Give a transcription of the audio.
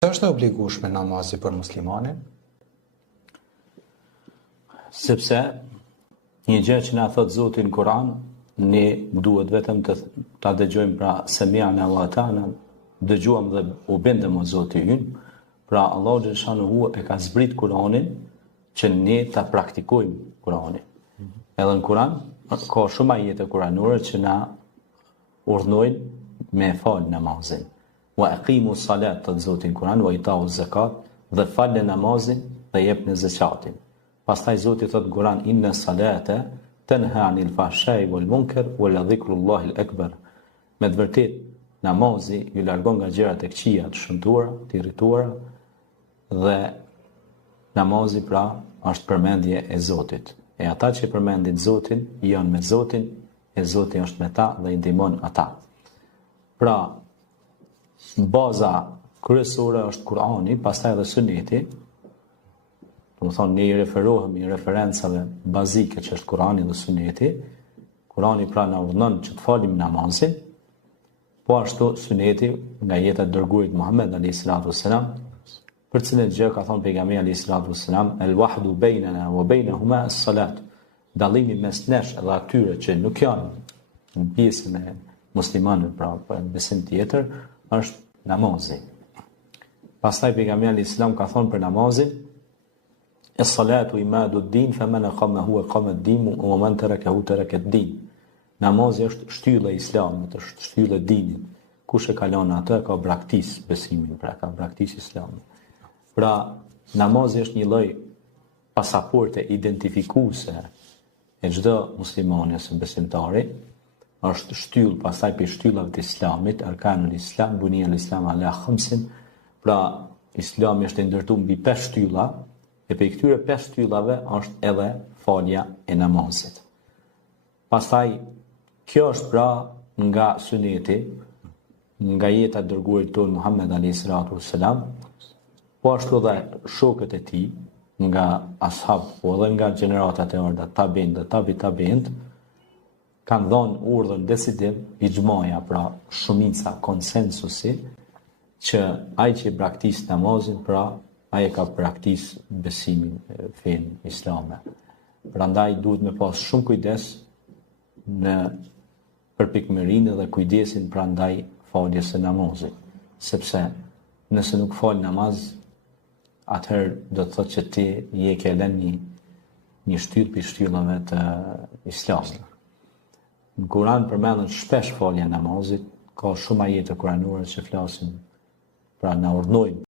Është e obligueshme namazi për muslimanin? Sepse një gjë që na thot Zoti në Kur'an, ne duhet vetëm ta dëgjojmë pra semi'na wa ata'na, dëgjuam dhe u bindëm o Zoti ynë. Pra Allahu xhaleshanuhu e ka zbrit Kur'anin që ne ta praktikojmë Kur'anin. Edhe në Kur'an ka shumë ajete kuranore që na urdhnojnë me fal namazin. Wa aqimu salat të Zotin Kur'an, wa itau zakat, dhe falë namazin dhe jepni zakatin. Pastaj Zoti thot në Kur'an, inna salata tanha anil fahshai wal munkar wa la dhikrullahi al-akbar. Me të vërtet namazi ju largon nga gjërat e këqija, të shëmtuara, të irrituara, dhe namazi pra është përmendje e Zotit. E ata që përmendin Zotin janë me Zotin, e Zoti është me ta dhe i ndihmon ata. Pra baza kryesore është Kur'ani, pastaj edhe Suneti. Do të thonë ne i referohemi referencave bazike që është Kur'ani dhe Suneti. Kur'ani pra na urdhnon që të falim namazin, po ashtu Suneti nga jeta e dërguarit Muhammed alayhis salam, për cilën gjë ka thënë pejgamberi alayhis salam, el wahdu bainana wa bainahuma as-salat. Dallimi mes nesh dhe atyre që nuk janë në pjesën e muslimanëve, pra në besim tjetër, është namazi. Pastaj pejgamberi alayhis salam ka thënë për namazin, es-salatu imadu ad-din, faman aqamahu aqama ad-din wa man tarakahu taraka ad-din. Namazi është shtylla e Islamit, është shtylla e dinit. Kush e kalon atë ka braktis besimin, pra ka braktis Islamin. Pra namazi është një lloj pasaporte identifikuese e çdo muslimani ose besimtari, është shtyllë pastaj për shtyllave të Islamit, arkanul Islam, bunia al-Islam ala khamsin. Pra Islami është ndërtuar mbi 5 shtylla, e për këtyre 5 shtyllave është edhe falja e namazit. Pastaj kjo është pra nga Suneti, nga jeta e dërguarit ton Muhammed alayhis salam, po ashtu edhe shokët e tij, nga ashab, po edhe nga gjeneratat e ardha, tabiin dhe tabiin, kanë dhënë urdhën decidim ixhmaja, pra shumica, konsensusi, që ai që praktikon namazin, pra ai ka praktikë besimin fen islame. Prandaj duhet me pas shumë kujdes në përpikmërinë dhe kujdesin prandaj faljes së namazit, sepse nëse nuk fal namaz, atëherë do të thotë që ti je ke lënë një shtyllë për shtyllave të Islamit. Në Kur'an përmendet shpesh falja e namazit, ka shumë ajete kuranore që flasin, pra na urdhnojnë